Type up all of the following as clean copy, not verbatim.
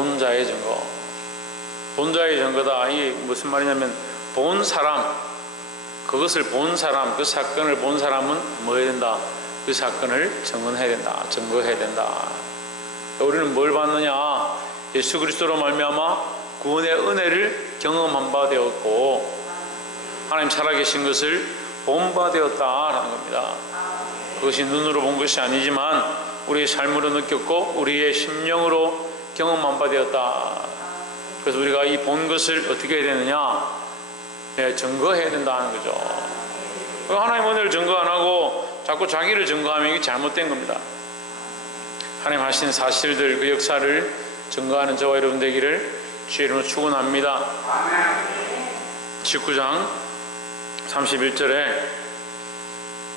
본자의 증거. 본자의 증거다. 이게 무슨 말이냐면 본 사람, 그것을 본 사람, 그 사건을 본 사람은 뭐 해야 된다? 그 사건을 증언해야 된다. 증거해야 된다. 우리는 뭘 받느냐? 예수 그리스도로 말미암아 구원의 은혜를 경험한 바 되었고 하나님 살아계신 것을 본 바 되었다라는 겁니다. 그것이 눈으로 본 것이 아니지만 우리의 삶으로 느꼈고 우리의 심령으로 경험한 바 되었다. 그래서 우리가 이 본 것을 어떻게 해야 되느냐? 증거해야 된다는 거죠. 하나님 은혜를 증거 안 하고 자꾸 자기를 증거하면 이게 잘못된 겁니다. 하나님 하신 사실들, 그 역사를 증거하는 저와 여러분 되기를 주의 이름으로 축원합니다. 19장 31절에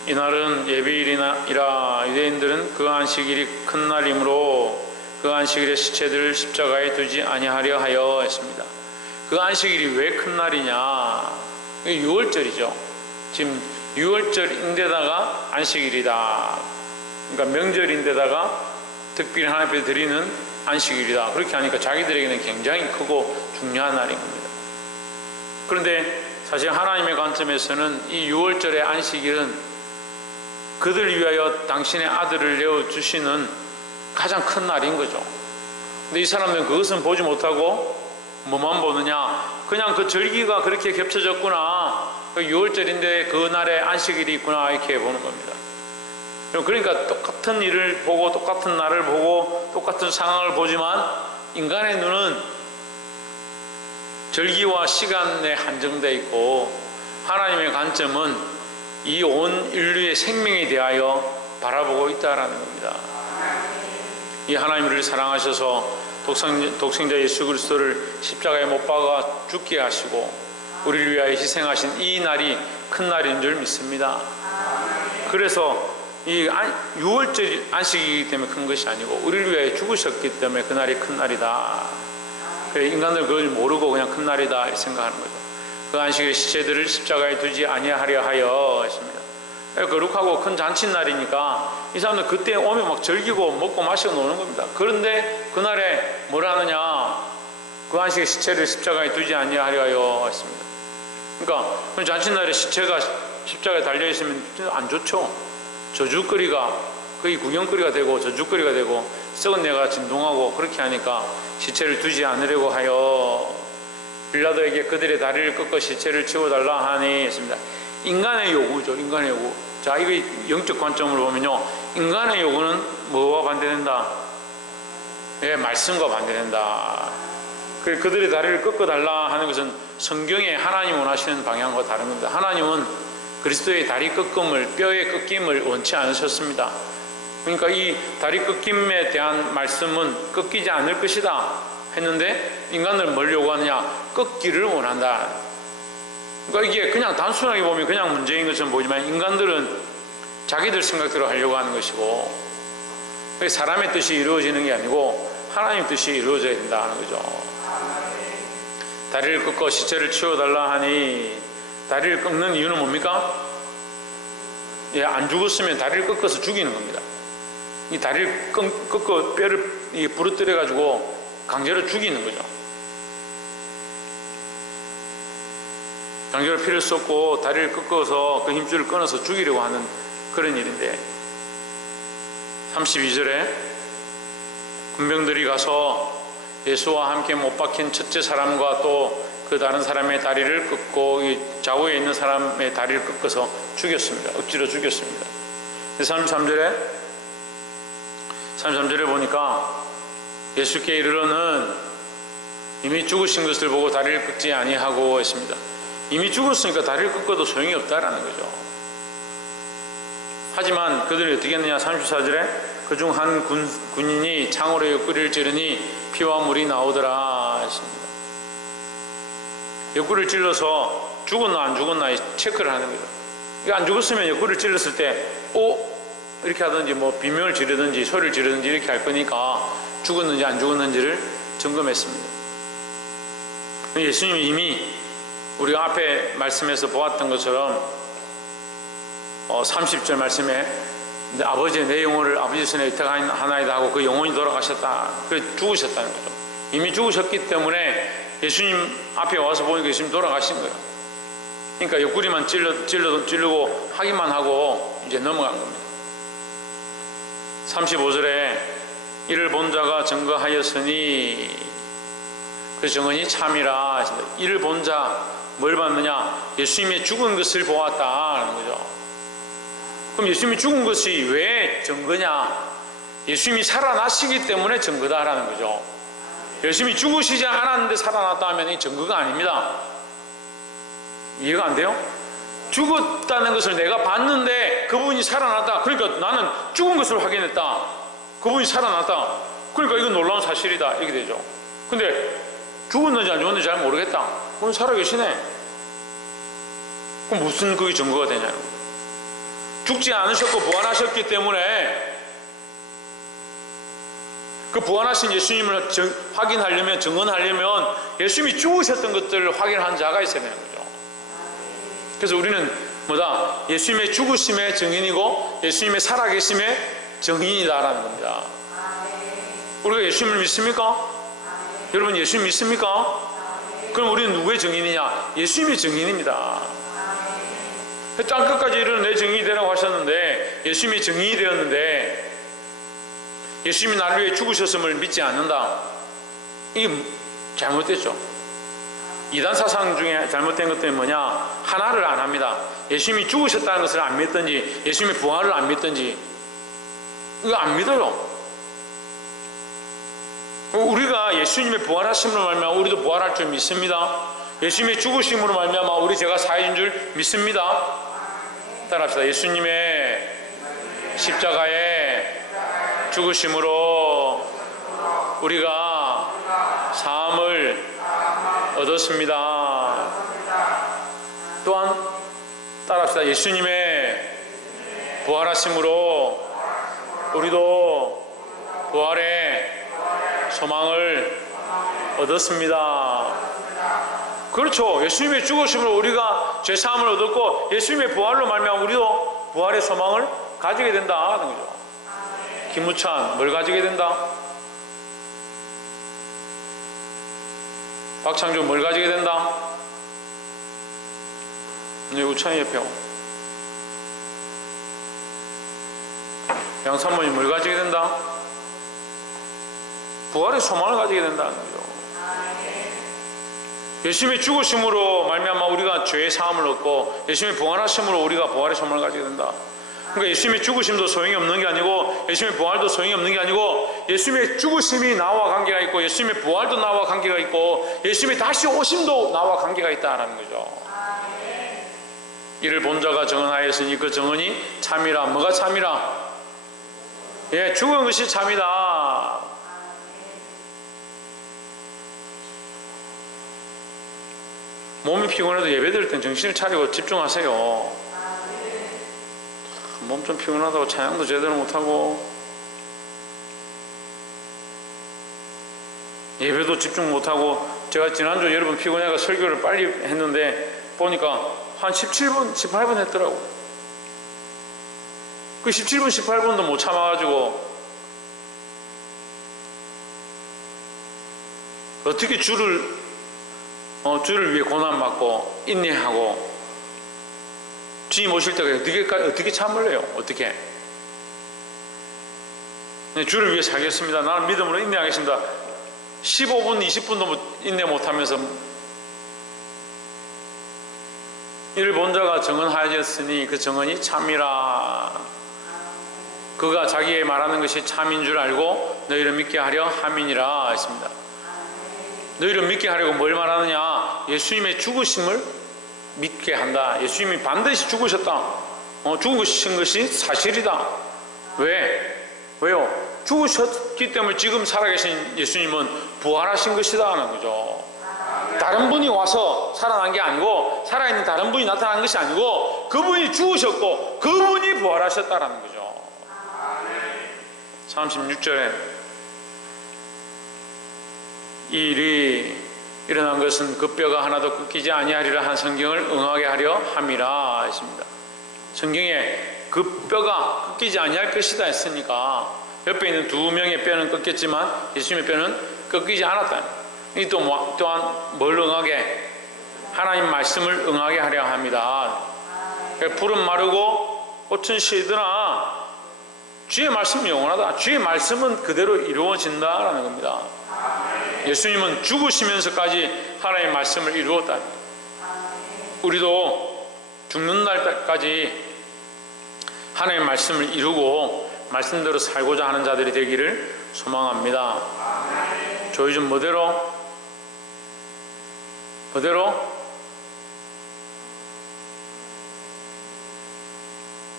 이날은 예비일이라 유대인들은 그 안식일이 큰 날이므로 그 안식일의 시체들을 십자가에 두지 아니하려 하여 했습니다. 그 안식일이 왜 큰 날이냐? 이게 6월절이죠. 지금 6월절인데다가 안식일이다. 그러니까 명절인데다가 특별히 하나님 앞에 드리는 안식일이다. 그렇게 하니까 자기들에게는 굉장히 크고 중요한 날인 겁니다. 그런데 사실 하나님의 관점에서는 이 6월절의 안식일은 그들 위하여 당신의 아들을 내어주시는 가장 큰 날인 거죠. 근데 이 사람들은 그것은 보지 못하고 뭐만 보느냐? 그냥 그 절기가 그렇게 겹쳐졌구나. 6월절인데 그 날에 안식일이 있구나. 이렇게 보는 겁니다. 그러니까 똑같은 일을 보고 똑같은 날을 보고 똑같은 상황을 보지만 인간의 눈은 절기와 시간에 한정되어 있고 하나님의 관점은 이 온 인류의 생명에 대하여 바라보고 있다라는 겁니다. 이 하나님을 사랑하셔서 독생자 예수 그리스도를 십자가에 못 박아 죽게 하시고 우리를 위하여 희생하신 이 날이 큰 날인 줄 믿습니다. 그래서 이 6월절 안식이기 때문에 큰 것이 아니고 우리를 위하여 죽으셨기 때문에 그 날이 큰 날이다. 그래, 인간들은 그걸 모르고 그냥 큰 날이다 이렇게 생각하는 거죠. 그 안식의 시체들을 십자가에 두지 아니하려 하여 했습니다. 거룩하고 큰 잔칫날이니까 이 사람들 그때 오면 막 즐기고 먹고 마시고 노는 겁니다. 그런데 그날에 뭘 하느냐? 그 안식의 시체를 십자가에 두지 아니하려 하여 했습니다. 그러니까 그 잔칫날에 시체가 십자가에 달려있으면 안 좋죠. 저주거리가 거의 구경거리가 되고 저주거리가 되고 썩은 내가 진동하고 그렇게 하니까 시체를 두지 않으려고 하여 빌라도에게 그들의 다리를 꺾어 시체를 치워달라 하니 했습니다. 인간의 요구죠. 인간의 요구. 자, 이거 영적 관점으로 보면요, 인간의 요구는 뭐와 반대된다? 예, 말씀과 반대된다. 그들의 다리를 꺾어달라 하는 것은 성경에 하나님 원하시는 방향과 다른 겁니다. 하나님은 그리스도의 다리 꺾음을, 뼈의 꺾임을 원치 않으셨습니다. 그러니까 이 다리 꺾임에 대한 말씀은 꺾이지 않을 것이다 했는데 인간들은 뭘 요구하느냐? 꺾기를 원한다. 그러니까 이게 그냥 단순하게 보면 그냥 문제인 것처럼 보이지만 인간들은 자기들 생각대로 하려고 하는 것이고 사람의 뜻이 이루어지는 게 아니고 하나님의 뜻이 이루어져야 된다는 거죠. 다리를 꺾어 시체를 치워달라 하니 다리를 꺾는 이유는 뭡니까? 예, 안 죽었으면 다리를 꺾어서 죽이는 겁니다. 이 다리를 꺾어 뼈를 부러뜨려 가지고 강제로 죽이는 거죠. 강제로 피를 쏟고 다리를 꺾어서 그 힘줄을 끊어서 죽이려고 하는 그런 일인데 32절에 군병들이 가서 예수와 함께 못 박힌 첫째 사람과 또 그 다른 사람의 다리를 꺾고 이 좌우에 있는 사람의 다리를 꺾어서 죽였습니다. 억지로 죽였습니다. 33절에 보니까 예수께 이르러는 이미 죽으신 것을 보고 다리를 꺾지 아니하고 했습니다. 이미 죽었으니까 다리를 꺾어도 소용이 없다라는 거죠. 하지만 그들이 어떻게 했느냐? 34절에 그중 한 군인이 창으로 옆구리를 찌르니 피와 물이 나오더라 했습니다. 옆구리를 찔러서 죽었나 안 죽었나 체크를 하는 거죠. 안 죽었으면 옆구리를 찔렀을 때 이렇게 하든지 뭐 비명을 지르든지 소리를 지르든지 이렇게 할 거니까 죽었는지 안 죽었는지를 점검했습니다. 예수님이 이미 우리가 앞에 말씀에서 보았던 것처럼 30절 말씀에 아버지의 내 영혼을 아버지 손에 의탁하나이다 하고 그 영혼이 돌아가셨다. 그래서 죽으셨다는 거죠. 이미 죽으셨기 때문에 예수님 앞에 와서 보니까 예수님 돌아가신 거예요. 그러니까 옆구리만 찌르고 하기만 하고 이제 넘어간 겁니다. 35절에 이를 본 자가 증거하였으니 그 증언이 참이라. 이를 본 자 뭘 봤느냐? 예수님의 죽은 것을 보았다는 거죠. 그럼 예수님이 죽은 것이 왜 증거냐? 예수님이 살아나시기 때문에 증거다라는 거죠. 예수님이 죽으시지 않았는데 살아났다 하면 이 증거가 아닙니다. 이해가 안 돼요? 죽었다는 것을 내가 봤는데 그분이 살아났다. 그러니까 나는 죽은 것을 확인했다. 그분이 살아났다. 그러니까 이건 놀라운 사실이다. 이렇게 되죠. 근데 죽었는지 안 죽었는지 잘 모르겠다. 그럼 살아계시네. 그럼 무슨 그게 증거가 되냐는 거예요. 죽지 않으셨고 부활하셨기 때문에 그 부활하신 예수님을 확인하려면, 증언하려면 예수님이 죽으셨던 것들을 확인한 자가 있어야 되는 거죠. 그래서 우리는 뭐다? 예수님의 죽으심의 증인이고 예수님의 살아계심의 증인이다라는 겁니다. 우리가 예수님을 믿습니까? 여러분 예수님 믿습니까? 그럼 우리는 누구의 증인이냐? 예수님의 증인입니다. 땅끝까지 이르는 내 증인이 되라고 하셨는데 예수님의 증인이 되었는데 예수님이 나를 위해 죽으셨음을 믿지 않는다. 이게 잘못됐죠. 이단 사상 중에 잘못된 것들이 뭐냐? 하나를 안 합니다. 예수님이 죽으셨다는 것을 안 믿든지 예수님의 부활을 안 믿든지 이거 안 믿어요. 우리가 예수님의 부활하심으로 말미암아 우리도 부활할 줄 믿습니다. 예수님의 죽으심으로 말미암아 우리 죄가 사해진 줄 믿습니다. 따라합시다. 예수님의 십자가의 죽으심으로 우리가 사함을 얻었습니다. 또한 따라합시다. 예수님의 부활하심으로 우리도 부활의 소망을 얻었습니다. 그렇죠. 예수님의 죽으심으로 우리가 죄사함을 얻었고 예수님의 부활로 말미암아 우리도 부활의 소망을 가지게 된다 하는 거죠. 김우찬 뭘 가지게 된다? 박창준 뭘 가지게 된다? 네, 우찬이 옆에 양산모님 뭘 가지게 된다? 부활의 소망을 가지게 된다는 거죠. 예수님의 죽으심으로 말미암아 우리가 죄의 사함을 얻고 예수님의 부활하심으로 우리가 부활의 소망을 가지게 된다. 그러니까 예수님의 죽으심도 소용이 없는 게 아니고 예수님의 부활도 소용이 없는 게 아니고 예수님의 죽으심이 나와 관계가 있고 예수님의 부활도 나와 관계가 있고 예수님의 다시 오심도 나와 관계가 있다라는 거죠. 이를 본 자가 증언하였으니 그 증언이 참이라. 뭐가 참이라? 예, 죽은 것이 참이다. 몸이 피곤해도 예배드릴 땐 정신을 차리고 집중하세요. 몸 좀 피곤하다고 찬양도 제대로 못하고 예배도 집중 못하고 제가 지난주 여러분 피곤해가 설교를 빨리 했는데 보니까 한 17분, 18분 했더라고. 그 17분, 18분도 못 참아가지고 어떻게 주를 위해 고난받고 인내하고 주님 오실 때가 어떻게 참을래요? 어떻게? 네, 주를 위해 살겠습니다. 나는 믿음으로 인내하겠습니다. 15분, 20분도 인내 못하면서 이를 본 자가 증언하였으니 그 증언이 참이라. 그가 자기의 말하는 것이 참인 줄 알고 너희를 믿게 하려 함이니라 했습니다. 너희를 믿게 하려고 뭘 말하느냐? 예수님의 죽으심을 믿게 한다. 예수님이 반드시 죽으셨다. 죽으신 것이 사실이다. 왜요? 죽으셨기 때문에 지금 살아계신 예수님은 부활하신 것이다 하는 거죠. 다른 분이 와서 살아난 게 아니고 살아있는 다른 분이 나타난 것이 아니고 그분이 죽으셨고 그분이 부활하셨다라는 거죠. 36절에 이 일이 일어난 것은 그 뼈가 하나도 꺾이지 아니하리라 한 성경을 응하게 하려 함이라 했습니다. 성경에 그 뼈가 꺾이지 아니할 것이다 했으니까 옆에 있는 두 명의 뼈는 꺾였지만 예수님의 뼈는 꺾이지 않았다. 이 또한 뭘 응하게? 하나님 말씀을 응하게 하려 합니다. 풀은 마르고 꽃은 시드나 주의 말씀은 영원하다. 주의 말씀은 그대로 이루어진다라는 겁니다. 예수님은 죽으시면서까지 하나님의 말씀을 이루었다. 우리도 죽는 날까지 하나님의 말씀을 이루고 말씀대로 살고자 하는 자들이 되기를 소망합니다. 저희 좀 뭐대로?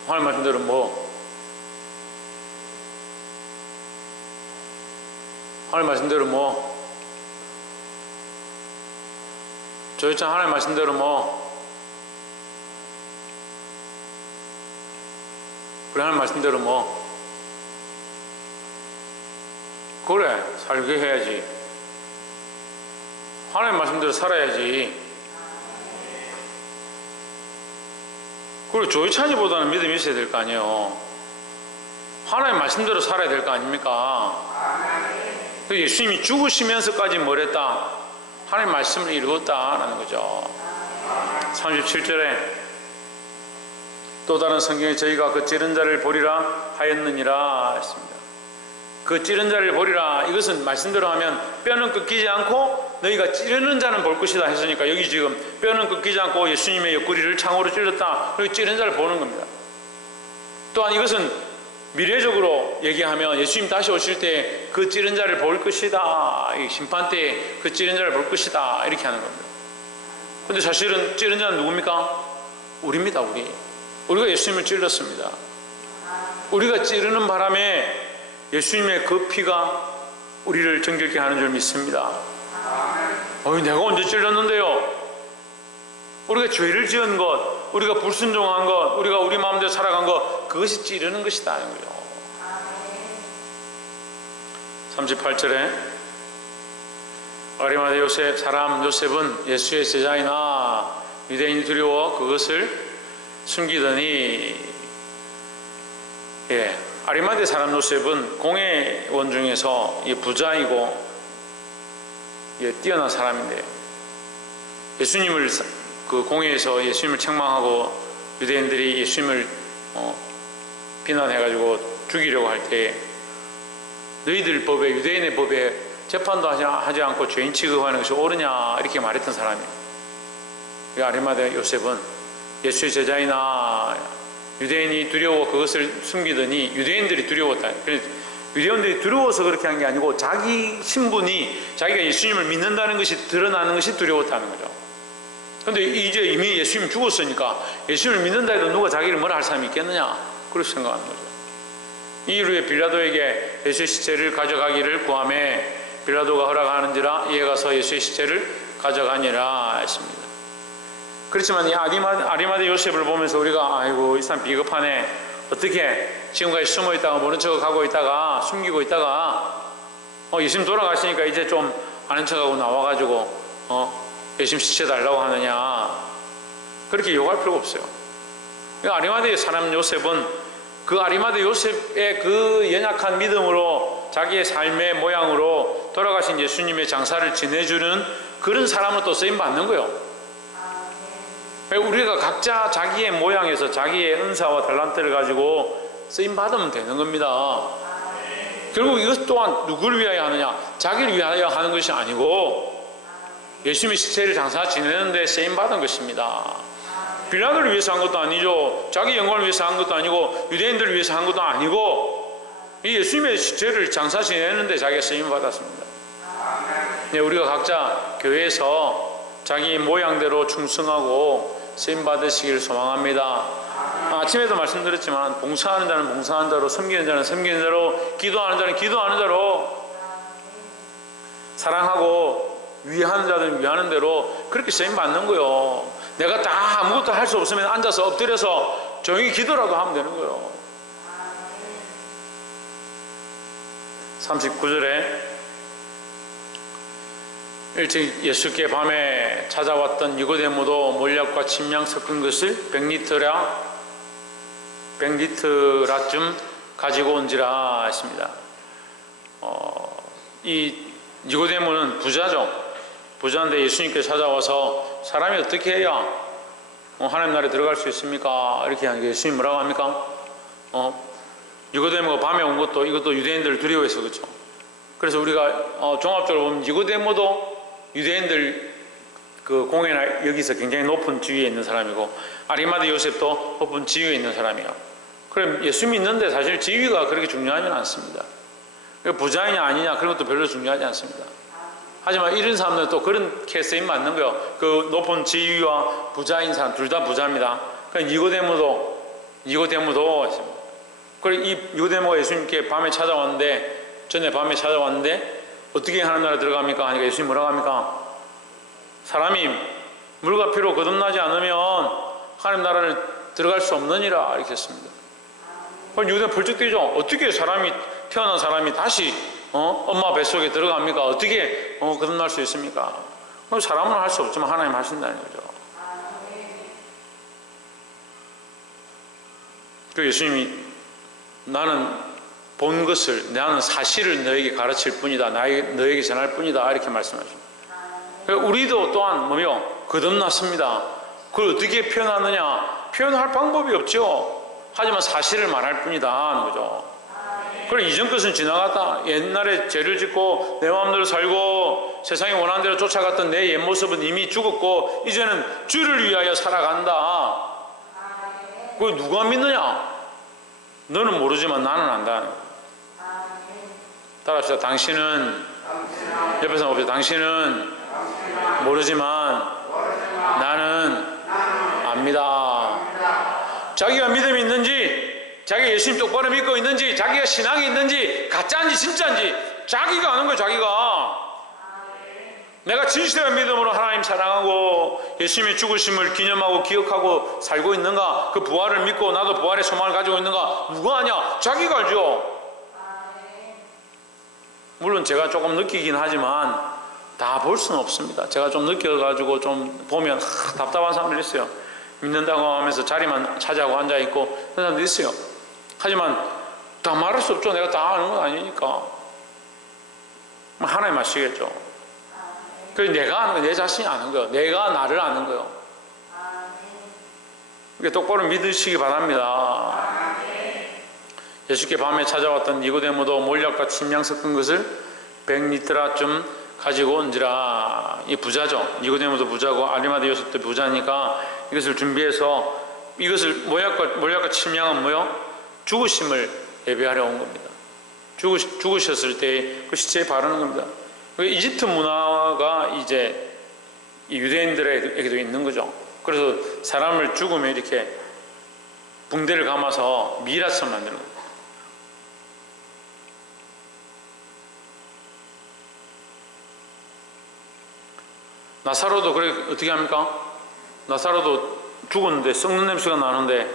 하나님 말씀대로 뭐? 하나님 말씀대로 뭐? 저희 참 하나님 말씀대로 뭐? 우리 하나님 말씀대로 뭐? 그래, 살게 해야지. 하나님 말씀대로 살아야지. 그리고 조이찬이보다는 믿음이 있어야 될 거 아니에요. 하나님 말씀대로 살아야 될 거 아닙니까? 예수님이 죽으시면서까지 뭘 했다? 하나님 말씀을 이루었다라는 거죠. 37절에 또 다른 성경에 저희가 그 찌른 자를 보리라 하였느니라 했습니다. 그 찌른 자를 보리라, 이것은 말씀대로 하면 뼈는 꺾이지 않고 너희가 찌르는 자는 볼 것이다 했으니까 여기 지금 뼈는 꺾이지 않고 예수님의 옆구리를 창으로 찔렀다. 그리고 찌른 자를 보는 겁니다. 또한 이것은 미래적으로 얘기하면 예수님 다시 오실 때 그 찌른 자를 볼 것이다. 심판 때 그 찌른 자를 볼 것이다. 이렇게 하는 겁니다. 근데 사실은 찌른 자는 누굽니까? 우리입니다. 우리가 예수님을 찔렀습니다. 우리가 찌르는 바람에 예수님의 그 피가 우리를 정결케 하는 줄 믿습니다. 내가 언제 찔렀는데요? 우리가 죄를 지은 것, 우리가 불순종한 것, 우리가 우리 마음대로 살아간 것, 그것이 찌르는 것이다 하는 거죠. 38절에 아리마대 요셉, 사람 요셉은 예수의 제자이나 유대인이 두려워 그것을 숨기더니, 아리마대 사람 요셉은 공회원 중에서 부자이고 뛰어난 사람인데 예수님을 그 공회에서 예수님을 책망하고 유대인들이 예수님을 비난해가지고 죽이려고 할 때 너희들 법에, 유대인의 법에 재판도 하지 않고 죄인 취급하는 것이 옳으냐 이렇게 말했던 사람이에요. 아리마대 요셉은 예수의 제자이나 유대인이 두려워 그것을 숨기더니 유대인들이 두려웠다. 유대인들이 두려워서 그렇게 한 게 아니고 자기 신분이, 자기가 예수님을 믿는다는 것이 드러나는 것이 두려웠다는 거죠. 근데 이제 이미 예수님 죽었으니까 예수님을 믿는다 해도 누가 자기를 뭐라 할 사람이 있겠느냐, 그렇게 생각하는 거죠. 이 이후에 빌라도에게 예수의 시체를 가져가기를 구하매 빌라도가 허락하는지라 이에 가서 예수의 시체를 가져가니라 했습니다. 그렇지만 이 아리마대 요셉을 보면서 우리가 아이고 이 사람 비겁하네, 어떻게 지금까지 숨어 있다가 모른 척 하고 있다가 숨기고 있다가 예수님 돌아가시니까 이제 좀 아는 척하고 나와가지고 예수님 시체 달라고 하느냐, 그렇게 욕할 필요가 없어요. 아리마대 사람 요셉은 그 아리마대 요셉의 그 연약한 믿음으로 자기의 삶의 모양으로 돌아가신 예수님의 장사를 지내주는 그런 사람으로 또 쓰임받는 거예요. 우리가 각자 자기의 모양에서 자기의 은사와 달란트를 가지고 쓰임받으면 되는 겁니다. 결국 이것 또한 누구를 위하여 하느냐, 자기를 위하여 하는 것이 아니고 예수님의 시체를 장사 지내는데 쓰임받은 것입니다. 빌라도를 위해서 한 것도 아니죠. 자기 영광을 위해서 한 것도 아니고 유대인들을 위해서 한 것도 아니고 이 예수님의 시체를 장사 지내는데 자기가 쓰임받았습니다. 우리가 각자 교회에서 자기 모양대로 충성하고 쓰임받으시기를 소망합니다. 아침에도 말씀드렸지만 봉사하는 자는 봉사하는 자로, 섬기는 자는 섬기는 자로, 기도하는 자는 기도하는 자로, 사랑하고 위하는 자들은 위하는 대로 그렇게 쓰임받는 거예요. 내가 다 아무것도 할 수 없으면 앉아서 엎드려서 조용히 기도라도 하면 되는 거예요. 39절에 일찍 예수께 밤에 찾아왔던 니고데모도 몰약과 침량 섞은 것을 100리터라쯤 가지고 온지라 했습니다. 이 니고데모는 부자죠. 부자인데 예수님께 찾아와서 사람이 어떻게 해야 하나님 나라에 들어갈 수 있습니까? 이렇게 하니까 예수님 뭐라고 합니까? 니고데모가 밤에 온 것도 이것도 유대인들을 두려워해서 그렇죠. 그래서 우리가 종합적으로 보면 니고데모도 유대인들 그 공회나 여기서 굉장히 높은 지위에 있는 사람이고 아리마대 요셉도 높은 지위에 있는 사람이에요. 그럼 예수 믿는데 사실 지위가 그렇게 중요하지는 않습니다. 부자이냐 아니냐 그런 것도 별로 중요하지 않습니다. 하지만 이런 사람들은 또 그런 케이스에 맞는 거예요. 그 높은 지위와 부자인 사람 둘 다 부자입니다. 그러니까 니고데모도 했습니다. 그리고 이 니고데모가 예수님께 전에 밤에 찾아왔는데 어떻게 하나님 나라 들어갑니까? 하니까 예수님 뭐라고 합니까? 사람이 물과 피로 거듭나지 않으면 하나님 나라를 들어갈 수 없느니라 이렇게 했습니다. 그럼 니고데모 벌쩍 뛰죠. 어떻게 태어난 사람이 다시 엄마 뱃속에 들어갑니까? 어떻게 거듭날 수 있습니까? 사람은 할 수 없지만 하나님 하신다는 거죠. 그 예수님이 나는 사실을 너에게 가르칠 뿐이다. 너에게 전할 뿐이다. 이렇게 말씀하십니다. 우리도 또한 거듭났습니다. 그걸 어떻게 표현하느냐? 표현할 방법이 없죠. 하지만 사실을 말할 뿐이다 하는 거죠. 그래 이전 것은 지나갔다. 옛날에 죄를 짓고 내 마음대로 살고 세상이 원하는 대로 쫓아갔던 내 옛 모습은 이미 죽었고 이제는 주를 위하여 살아간다. 그걸 누가 믿느냐? 너는 모르지만 나는 안다. 따라합시다. 당신은 옆에서 봅시다. 당신은 모르지만 나는 압니다. 자기가 믿음이 있는지 자기가 예수님 똑바로 믿고 있는지 자기가 신앙이 있는지 가짜인지 진짜인지 자기가 아는 거예요. 자기가 내가 진실한 믿음으로 하나님 사랑하고 예수님의 죽으심을 기념하고 기억하고 살고 있는가? 그 부활을 믿고 나도 부활의 소망을 가지고 있는가? 누가 아냐? 자기가 알죠. 물론 제가 조금 느끼긴 하지만 다 볼 수는 없습니다. 제가 좀 느껴가지고 좀 보면 답답한 사람들 있어요. 믿는다고 하면서 자리만 차지하고 앉아있고 그런 사람들 있어요. 하지만 다 말할 수 없죠. 내가 다 아는 건 아니니까. 하나님 아시겠죠. 그래서 내가 아는 거, 내 자신이 아는 거예요. 내가 나를 아는 거예요. 그러니까 똑바로 믿으시기 바랍니다. 예수께 밤에 찾아왔던 니고데모도 몰약과 침량 섞은 것을 100리터라쯤 가지고 온지라. 이 부자죠. 니고데모도 부자고 아리마대 요셉도 부자니까 이것을 준비해서 이것을 몰약과 침량은 뭐요? 죽으심을 예배하려 온 겁니다. 죽으셨을 때 그 시체에 바르는 겁니다. 이집트 문화가 이제 유대인들에게도 있는 거죠. 그래서 사람을 죽으면 이렇게 붕대를 감아서 미라처럼 만드는 거예요. 나사로도 그래 어떻게 합니까? 나사로도 죽었는데 썩는 냄새가 나는데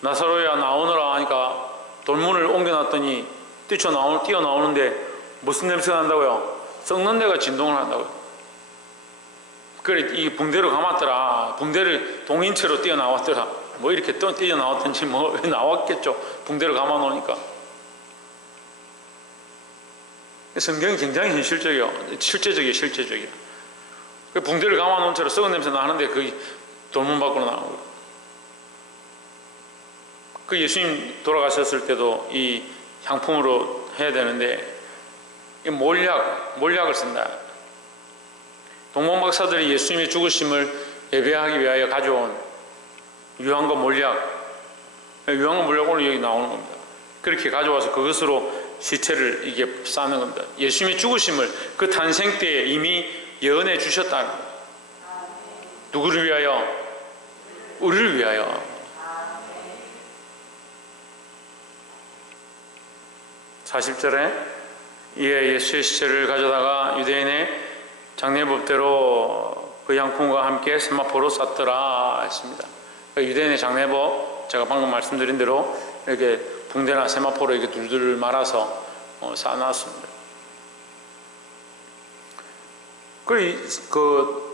나사로야 나오너라 하니까 돌문을 옮겨놨더니 뛰어나오는데 무슨 냄새가 난다고요? 썩는 데가 진동을 한다고요. 그래 이 붕대로 감았더라. 붕대를 동인체로 뛰어나왔더라. 뭐 이렇게 뛰어나왔던지 뭐 나왔겠죠. 붕대로 감아놓으니까. 성경이 굉장히 현실적이에요. 실제적이에요. 붕대를 감아놓은 채로 썩은 냄새 나는데 그 돌문 밖으로 나오는 거예요. 그 예수님 돌아가셨을 때도 이 향품으로 해야 되는데 이 몰약을 쓴다. 동방박사들이 예수님의 죽으심을 예배하기 위하여 가져온 유황과 몰약, 오늘 여기 나오는 겁니다. 그렇게 가져와서 그것으로 시체를 이게 싸는 겁니다. 예수님의 죽으심을 그 탄생 때에 이미 예언해 주셨다는 거예요. 누구를 위하여? 우리를 위하여. 40절에 이에 예수의 시체를 가져다가 유대인의 장례법대로 그 양품과 함께 세마포로 쌌더라 했습니다. 유대인의 장례법 제가 방금 말씀드린 대로 이렇게 붕대나 세마포로 이렇게 둘둘 말아서 쌓아놨습니다. 그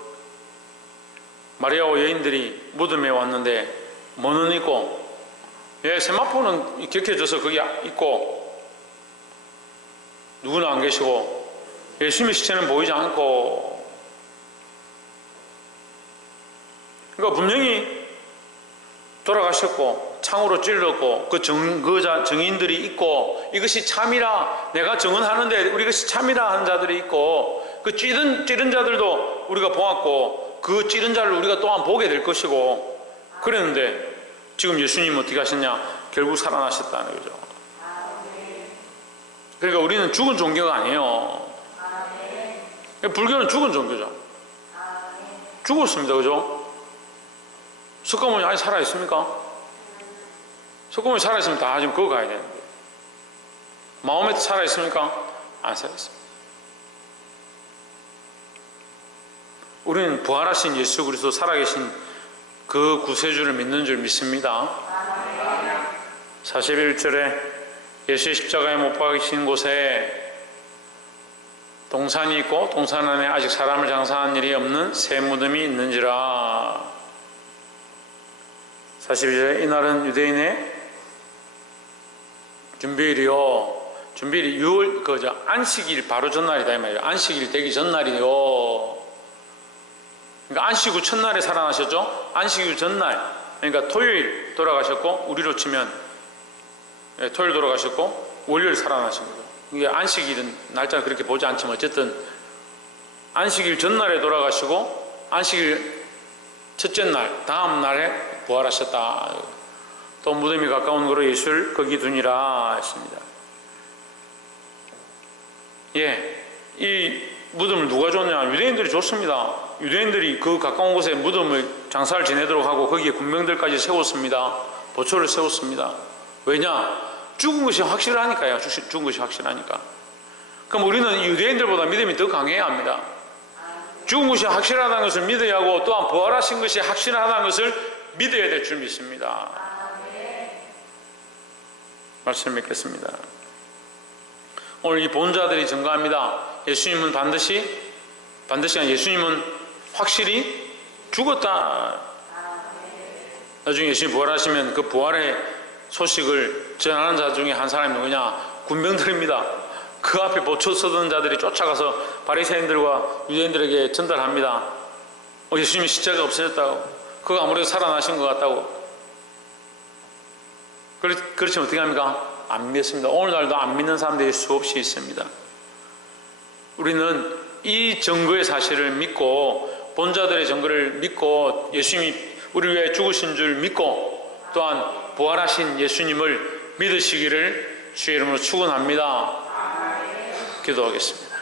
마리아와 여인들이 무덤에 왔는데 뭐는 있고 예, 세마포는 격해져서 거기 있고 누구는 안 계시고 예수님의 시체는 보이지 않고, 그러니까 분명히 돌아가셨고 창으로 찔렀고 그 증인들이 있고 이것이 참이라 내가 증언하는데 우리 이것이 참이라 하는 자들이 있고, 그 찌른 자들도 우리가 보았고 그 찌른 자를 우리가 또한 보게 될 것이고 그랬는데 지금 예수님은 어떻게 하셨냐? 결국 살아나셨다는 거죠. 그러니까 우리는 죽은 종교가 아니에요. 불교는 죽은 종교죠. 죽었습니다. 그죠? 석가모니 아직 살아있습니까? 석가모니 살아있으면 다 지금 그거 가야 되는데, 마호메트 살아있습니까? 안 살아있습니다. 우리는 부활하신 예수 그리스도 살아계신 그 구세주를 믿는 줄 믿습니다. 41절에 예수의 십자가에 못 박히신 곳에 동산이 있고 동산 안에 아직 사람을 장사한 일이 없는 새 무덤이 있는지라. 42절에 이날은 유대인의 준비일이요. 준비일이 6월 안식일 바로 전날이다 이 말이에요. 안식일 되기 전날이요. 그러니까 안식 후 첫날에 살아나셨죠. 안식 후 전날, 그러니까 토요일 돌아가셨고 우리로 치면 토요일 돌아가셨고 월요일 살아나신 거죠. 이게 안식일은 날짜를 그렇게 보지 않지만 어쨌든 안식일 전날에 돌아가시고 안식일 첫째 날 다음 날에 부활하셨다. 또 무덤이 가까운 거로 예수를 거기 두니라 했습니다. 예, 이 무덤을 누가 줬냐? 유대인들이 줬습니다. 유대인들이 그 가까운 곳에 무덤을 장사를 지내도록 하고 거기에 군병들까지 세웠습니다. 보초를 세웠습니다. 왜냐? 죽은 것이 확실하니까요. 죽은 것이 확실하니까. 그럼 우리는 유대인들보다 믿음이 더 강해야 합니다. 죽은 것이 확실하다는 것을 믿어야 하고 또한 부활하신 것이 확실하다는 것을 믿어야 될 줄 믿습니다. 말씀 믿겠습니다. 오늘 이 본자들이 증거합니다. 예수님은 반드시 예수님은 확실히 죽었다. 나중에 예수님 부활하시면 그 부활의 소식을 전하는 자 중에 한 사람이 누구냐? 군병들입니다. 그 앞에 보초 서던 자들이 쫓아가서 바리새인들과 유대인들에게 전달합니다. 예수님이 십자가 없어졌다고, 그가 아무래도 살아나신 것 같다고. 그렇지만 어떻게 합니까? 안 믿습니다. 오늘날도 안 믿는 사람들이 수없이 있습니다. 우리는 이 증거의 사실을 믿고 본자들의 증거를 믿고 예수님이 우리 위해 죽으신 줄 믿고 또한 부활하신 예수님을 믿으시기를 주의 이름으로 축원합니다. 기도하겠습니다.